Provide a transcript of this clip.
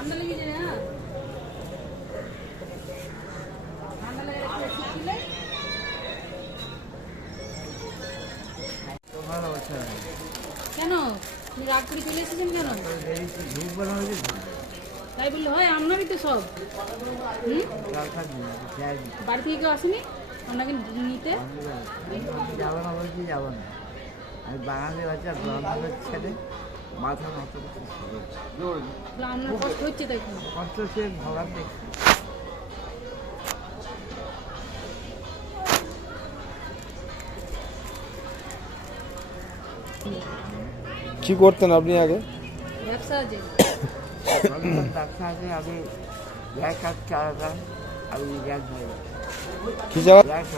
ঠান্ডা লেগেছে না? ঠান্ডা লেগে একটু ওষুধ ছিলে? কেন তুমি রাগ করে চলে এসেছেন কেন? তাই বললে হয়? আপনারই তো সব। বাড়ি থেকে কেউ আসেনি আপনাকে নিতে? যাবো না বলছি, যাবো না। আমি বাঙালি বাচ্চা ব্রাহ্মণের ছেলে, মাথা নষ্ট করতে আপনার কষ্ট হচ্ছে তাই কি? কষ্ট সে ভগান দেখছি। কি করতেন আপনি আগে? ব্যবসা আছে। ব্যবসা আছে, আমি গ্যাস কাজ চালাতাম, আমি গ্যাস ধরে কি চালা? গ্যাস